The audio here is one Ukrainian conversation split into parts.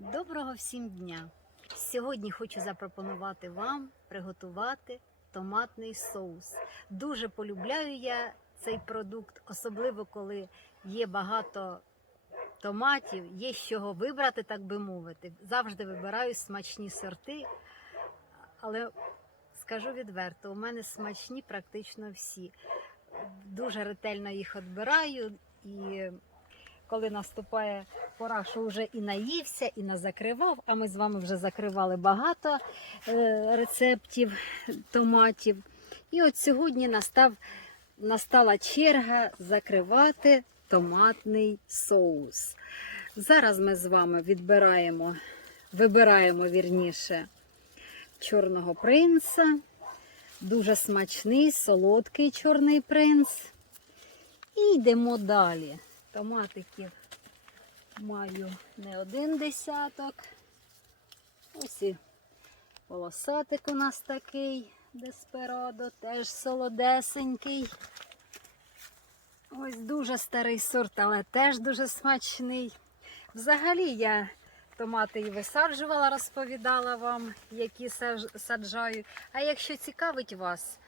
Доброго всім дня! Сьогодні хочу запропонувати вам приготувати томатний соус. Дуже полюбляю я цей продукт, особливо коли є багато томатів, є з чого вибрати, так би мовити. Завжди вибираю смачні сорти, але скажу відверто, у мене смачні практично всі. Дуже ретельно їх відбираю і коли наступає пора, що вже і наївся, і назакривав, а ми з вами вже закривали багато е, рецептів томатів. І от сьогодні настав, настала черга закривати томатний соус. Зараз ми з вами відбираємо, вибираємо вірніше чорного принца. Дуже смачний, солодкий чорний принц. І йдемо далі. Томатиків маю не один десяток. Ось і полосатик у нас такий Десперадо, теж солодесенький. Ось дуже старий сорт, але теж дуже смачний. Взагалі я томати і висаджувала, розповідала вам, які саджаю. А якщо цікавить вас,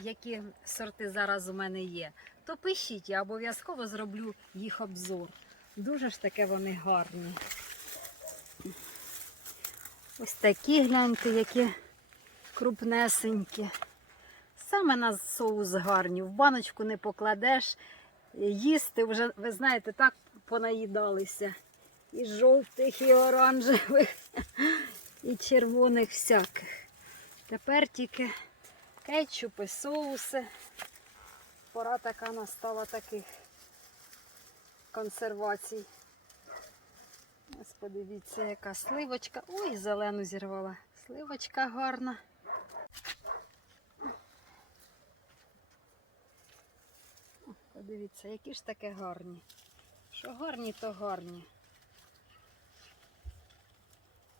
які сорти зараз у мене є, то пишіть, я обов'язково зроблю їх обзор. Дуже ж таке вони гарні. Ось такі гляньте, які крупнесенькі. Саме на соус гарні. В баночку не покладеш, їсти вже, ви знаєте, так понаїдалися. І жовтих, і оранжевих, і червоних всяких. Тепер тільки кетчупи, соуси. Пора така настала таких консервацій. Ось подивіться, яка сливочка. Ой, зелену зірвала. Сливочка гарна. Подивіться, які ж таке гарні. Що гарні, то гарні.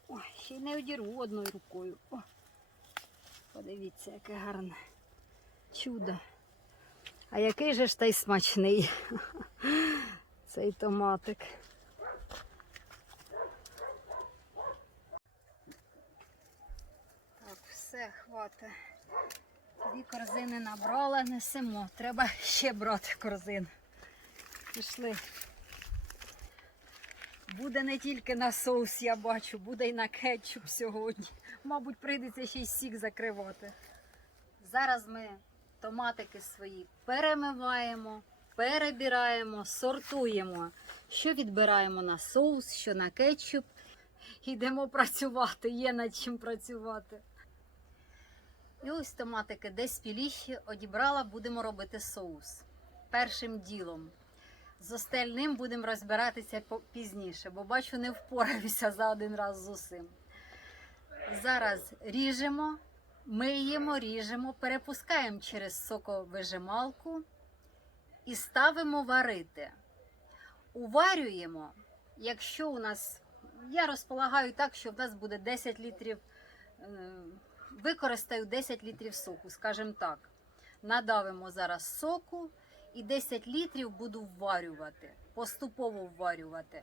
Ой, ще й не одірву одною рукою. О, подивіться, яке гарне. Чудо. А який же ж та й смачний цей томатик. Так, все, хватить. Дві корзини набрала, несемо. Треба ще брати корзин. Пішли. Буде не тільки на соус, я бачу, буде і на кетчуп сьогодні. Мабуть, прийдеться ще й сік закривати. Зараз ми томатики свої перемиваємо, перебираємо, сортуємо. Що відбираємо на соус, що на кетчуп. Йдемо працювати, є над чим працювати. І ось томатики десь піліші одібрала, будемо робити соус. Першим ділом. З остальним будемо розбиратися пізніше, бо бачу, не впораюся за один раз з усім. Зараз ріжемо, миємо, ріжемо, перепускаємо через соковижималку і ставимо варити. Уварюємо, якщо у нас, я розполагаю так, що в нас буде 10 літрів, е, використаю 10 літрів соку, скажімо так. Надавимо зараз соку і 10 літрів буду вварювати, поступово вварювати.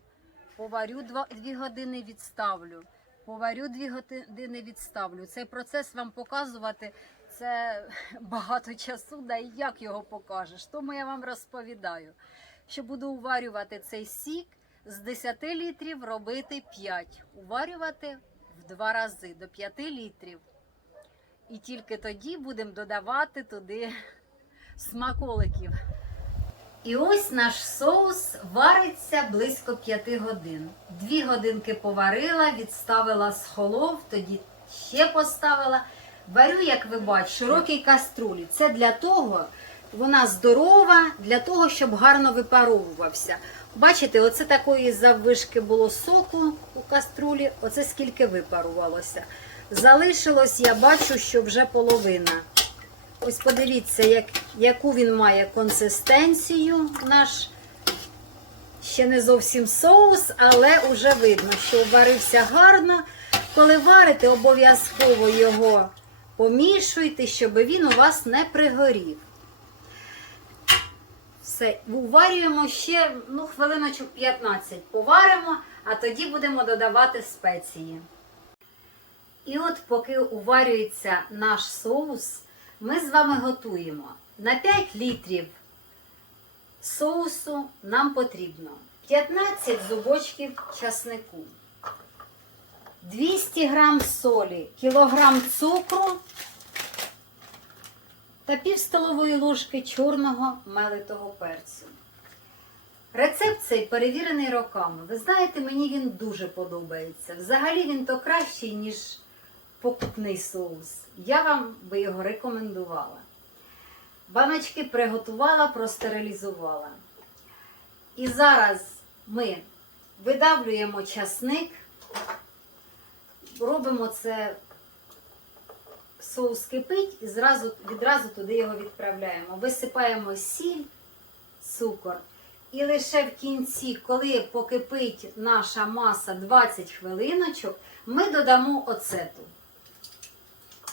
Поварю 2 години, відставлю. Поварю 2 години, відставлю. Цей процес вам показувати це багато часу, да і як його покажеш. Тому я вам розповідаю, що буду уварювати цей сік з 10 літрів робити 5. Уварювати в два рази до 5 літрів. І тільки тоді будемо додавати туди смаколиків. І ось наш соус вариться близько 5 годин. Дві годинки поварила, відставила з холов, тоді ще поставила. Варю, як ви бачите, в широкій каструлі. Це для того, вона здорова, для того, щоб гарно випаровувався. Бачите, оце такої заввишки було соку у каструлі, оце скільки випарувалося. Залишилось, я бачу, що вже половина. Ось подивіться, як, яку він має консистенцію наш. Ще не зовсім соус, але вже видно, що варився гарно. Коли варите, обов'язково його помішуйте, щоб він у вас не пригорів. Все, уварюємо ще ну, хвилиночок 15. Поваримо, а тоді будемо додавати спеції. І от поки уварюється наш соус, ми з вами готуємо. На 5 літрів соусу нам потрібно 15 зубочків часнику, 200 грам солі, кілограм цукру та пів столової ложки чорного мелитого перцю. Рецепт цей перевірений роками. Ви знаєте, мені він дуже подобається. Взагалі він то кращий, ніж покупний соус. Я вам би його рекомендувала. Баночки приготувала, простерилізувала. І зараз ми видавлюємо часник, робимо це, соус кипить і зразу, відразу туди його відправляємо. Висипаємо сіль, цукор. І лише в кінці, коли покипить наша маса 20 хвилиночок, ми додамо оцету.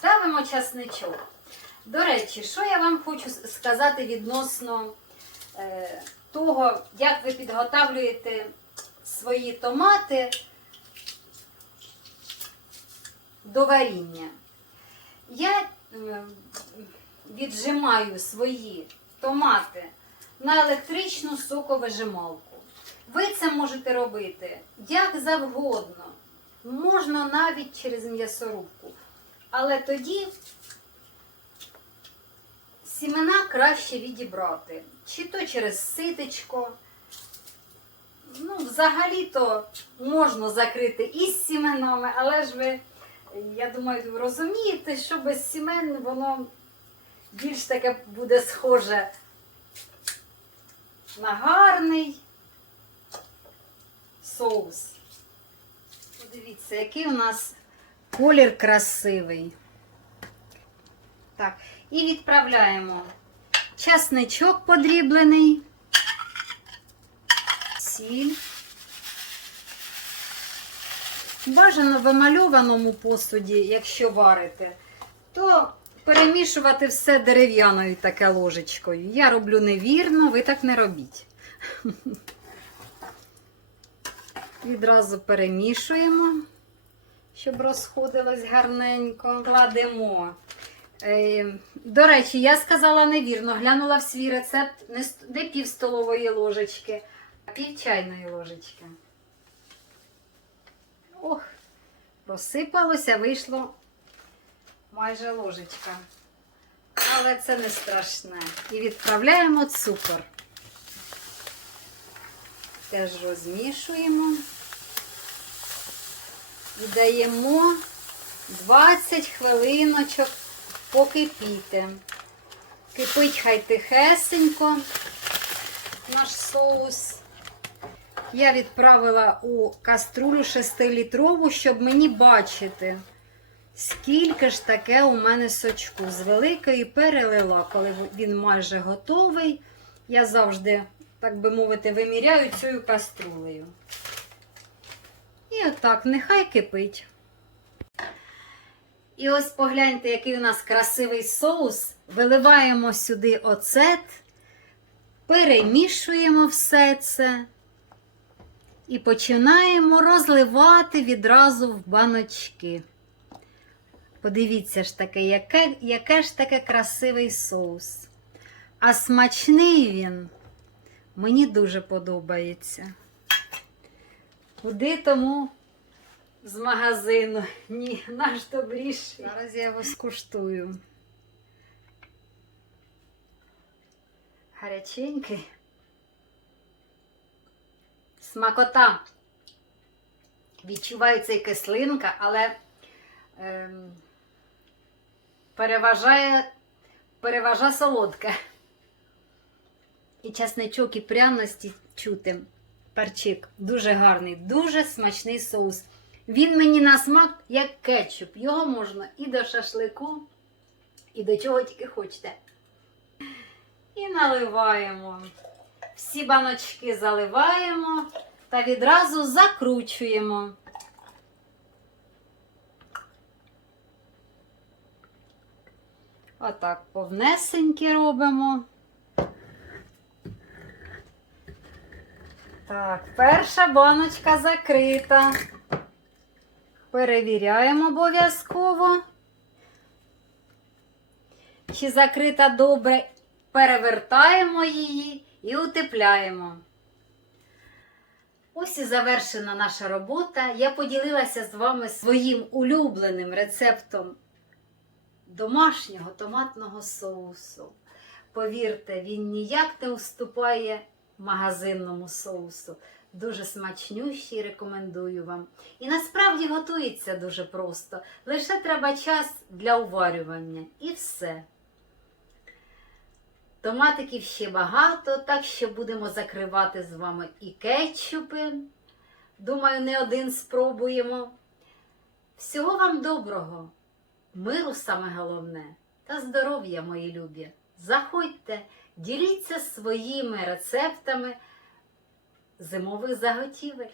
Ставимо часничок. До речі, що я вам хочу сказати відносно е, того, як ви підготавлюєте свої томати до варіння. Я е, віджимаю свої томати на електричну соковижималку. Ви це можете робити як завгодно. Можна навіть через м'ясорубку. Але тоді сімена краще відібрати. Чи то через ситечко. Ну, взагалі-то можна закрити із сіменами, але ж ви, я думаю, розумієте, що без сімен воно більш таке буде схоже на гарний соус. Подивіться, який у нас колір красивий. Так, і відправляємо часничок подріблений, сіль. Бажано в емальованому посуді, якщо варите, то перемішувати все дерев'яною таке ложечкою. Я роблю невірно, ви так не робіть. Відразу перемішуємо, щоб розходилось гарненько. Кладемо. Е, До речі, я сказала невірно, глянула в свій рецепт не пів столової ложечки, а пів чайної ложечки. Ох, розсипалося, вийшло майже ложечка. Але це не страшне. І відправляємо цукор. Теж розмішуємо. І даємо 20 хвилиночок покипіти. Кипить хай тихесенько наш соус. Я відправила у каструлю 6-літрову, щоб мені бачити, скільки ж таке у мене сочку. З великої перелила, коли він майже готовий. Я завжди, так би мовити, виміряю цією каструлею. І отак, нехай кипить. І ось погляньте, який у нас красивий соус. Виливаємо сюди оцет, перемішуємо все це і починаємо розливати відразу в баночки. Подивіться ж таке, яке, яке ж таке красивий соус. А смачний він мені дуже подобається. Куди тому з магазину? Ні, наш добріший. Зараз я його скуштую. Гаряченький. Смакота. Відчувається і кислинка, але ем, переважає, переважає солодке. І часничок, і пряності чути. Перчик. Дуже гарний, дуже смачний соус. Він мені на смак як кетчуп. Його можна і до шашлику, і до чого тільки хочете. І наливаємо. Всі баночки заливаємо та відразу закручуємо. Отак повнесенькі робимо. Так, перша баночка закрита. Перевіряємо обов'язково. Чи закрита добре, перевертаємо її і утепляємо. Ось і завершена наша робота. Я поділилася з вами своїм улюбленим рецептом домашнього томатного соусу. Повірте, він ніяк не уступає магазинному соусу. Дуже смачнющий, рекомендую вам. І насправді готується дуже просто. Лише треба час для уварювання і все. Томатиків ще багато, так що будемо закривати з вами і кетчупи. Думаю, не один спробуємо. Всього вам доброго, миру саме головне, та здоров'я, мої любі. Заходьте, діліться своїми рецептами зимових заготівель.